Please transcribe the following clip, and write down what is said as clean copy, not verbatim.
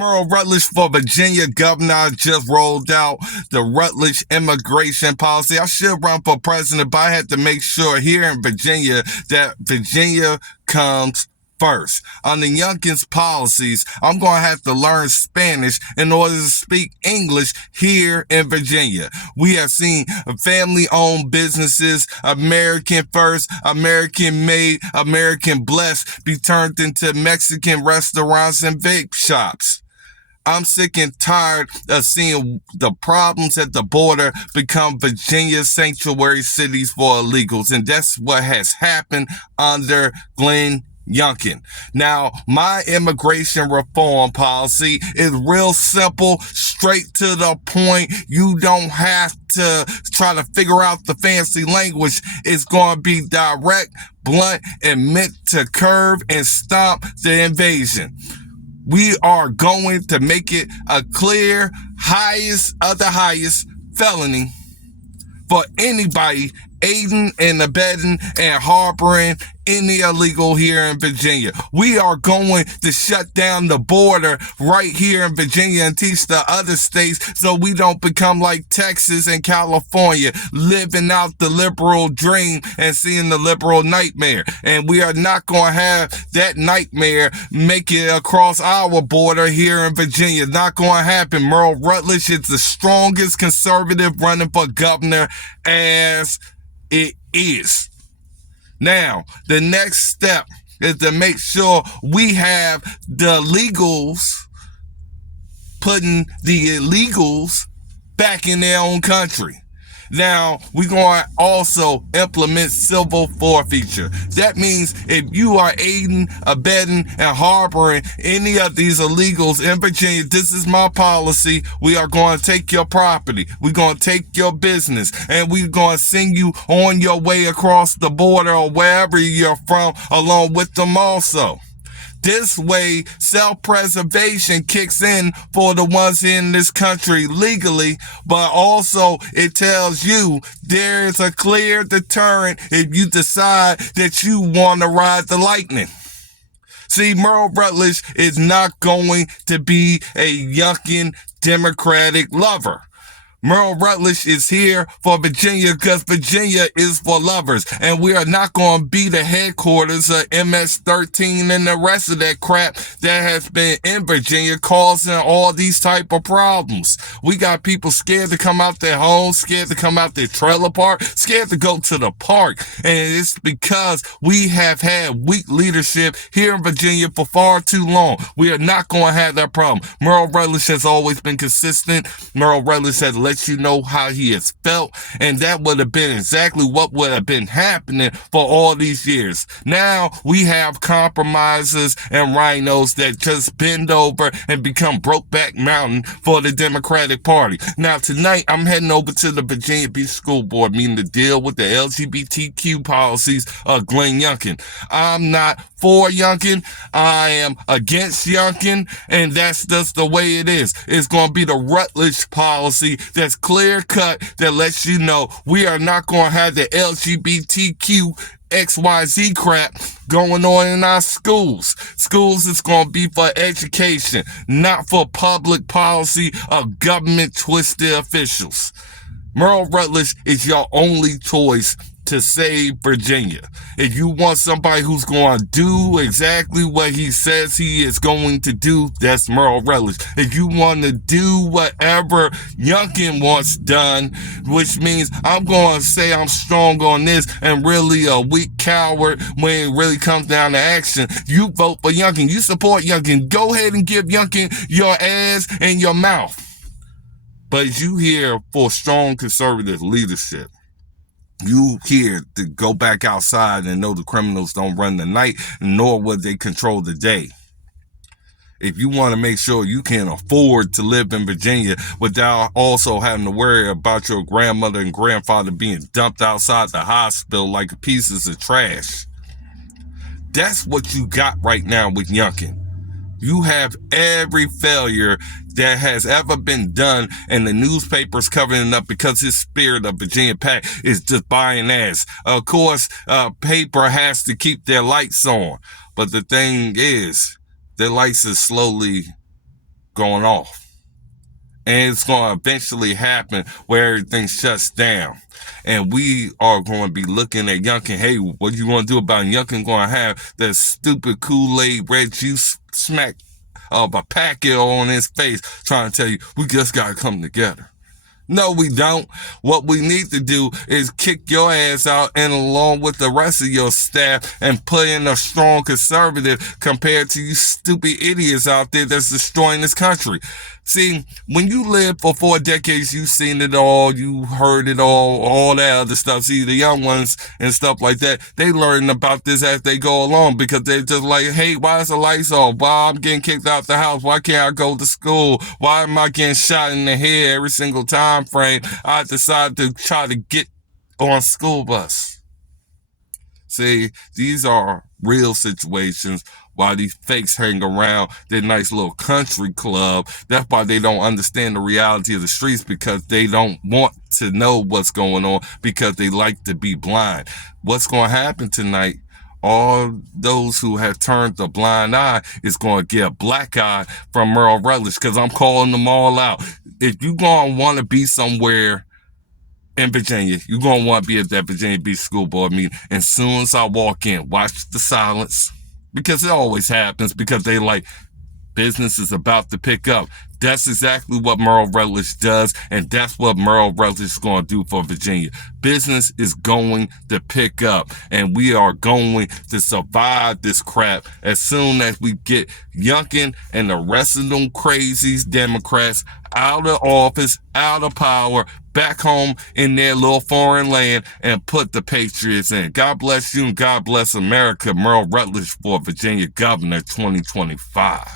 Merle Rutledge for Virginia governor. I just rolled out the Rutledge immigration policy. I should run for president, but I had to make sure here in Virginia that Virginia comes first. On the Youngkin's policies, I'm going to have to learn Spanish in order to speak English here in Virginia. We have seen family-owned businesses, American first, American made, American blessed, be turned into Mexican restaurants and vape shops. I'm sick and tired of seeing the problems at the border become Virginia's sanctuary cities for illegals, and that's what has happened under Glenn Youngkin. Now, my immigration reform policy is real simple, straight to the point. You don't have to try to figure out the fancy language. It's going to be direct, blunt, and meant to curb and stop the invasion. We are going to make it a clear highest of the highest felony for anybody aiding and abetting and harboring any illegal here in Virginia. We are going to shut down the border right here in Virginia and teach the other states so we don't become like Texas and California, living out the liberal dream and seeing the liberal nightmare. And we are not going to have that nightmare make it across our border here in Virginia. Not going to happen. Merle Rutledge is the strongest conservative running for governor as it is. Now, the next step is to make sure we have the legals putting the illegals back in their own country. Now, we're going to also implement civil forfeiture. That means if you are aiding, abetting, and harboring any of these illegals in Virginia, this is my policy. We are going to take your property. We're going to take your business, and we're going to send you on your way across the border or wherever you're from, along with them also. This way, self-preservation kicks in for the ones in this country legally, but also it tells you there's a clear deterrent if you decide that you want to ride the lightning. See, Merle Rutledge is not going to be a Youngkin Democratic lover. Merle Rutledge is here for Virginia because Virginia is for lovers. And we are not going to be the headquarters of MS-13 and the rest of that crap that has been in Virginia causing all these type of problems. We got people scared to come out their homes, scared to come out their trailer park, scared to go to the park. And it's because we have had weak leadership here in Virginia for far too long. We are not going to have that problem. Merle Rutledge has always been consistent. Merle Rutledge has let you know how he has felt, and that would have been exactly what would have been happening for all these years. Now we have compromisers and rhinos that just bend over and become Brokeback Mountain for the Democratic Party. Now tonight I'm heading over to the Virginia Beach School Board meeting to deal with the LGBTQ policies of Glenn Youngkin. I'm not for Youngkin. I am against Youngkin, and that's just the way it is. It's going to be the Rutledge policy that's clear cut that lets you know we are not going to have the LGBTQ XYZ crap going on in our schools. Schools is going to be for education, not for public policy of government twisted officials. Merle Rutledge is your only choice to save Virginia. If you want somebody who's going to do exactly what he says he is going to do, that's Merle Rutledge. If you want to do whatever Youngkin wants done, which means I'm going to say I'm strong on this and really a weak coward when it really comes down to action, you vote for Youngkin. You support Youngkin. Go ahead and give Youngkin your ass and your mouth. But you here for strong conservative leadership. You here to go back outside and know the criminals don't run the night, nor would they control the day. If you want to make sure you can afford to live in Virginia without also having to worry about your grandmother and grandfather being dumped outside the hospital like pieces of trash, that's what you got right now with Youngkin. You have every failure that has ever been done, and the newspapers covering it up because his spirit of Virginia Pack is just buying ass. Of course, paper has to keep their lights on, but the thing is, their lights is slowly going off. And it's going to eventually happen where everything shuts down. And we are going to be looking at Youngkin. Hey, what you want to do about Youngkin? Going to have that stupid Kool-Aid red juice smack of a packet on his face trying to tell you, we just got to come together. No, we don't. What we need to do is kick your ass out and along with the rest of your staff and put in a strong conservative compared to you stupid idiots out there that's destroying this country. See, when you live for 4 decades, you've seen it all, you heard it all that other stuff. See, the young ones and stuff like that, they learn about this as they go along because they're just like, hey, why is the lights off? Why I'm getting kicked out the house? Why can't I go to school? Why am I getting shot in the head every single time frame I decide to try to get on school bus? See, these are real situations while these fakes hang around their nice little country club. That's why they don't understand the reality of the streets, because they don't want to know what's going on, because they like to be blind. What's going to happen tonight? All those who have turned the blind eye is going to get a black eye from Merle Rutledge, because I'm calling them all out. If you're going to want to be somewhere in Virginia, you're going to want to be at that Virginia Beach School Board meeting. And as soon as I walk in, watch the silence, because it always happens, because they like, business is about to pick up. That's exactly what Merle Rutledge does, and that's what Merle Rutledge is going to do for Virginia. Business is going to pick up, and we are going to survive this crap as soon as we get Youngkin and the rest of them crazies Democrats out of office, out of power, back home in their little foreign land, and put the Patriots in. God bless you and God bless America. Merle Rutledge for Virginia Governor 2025.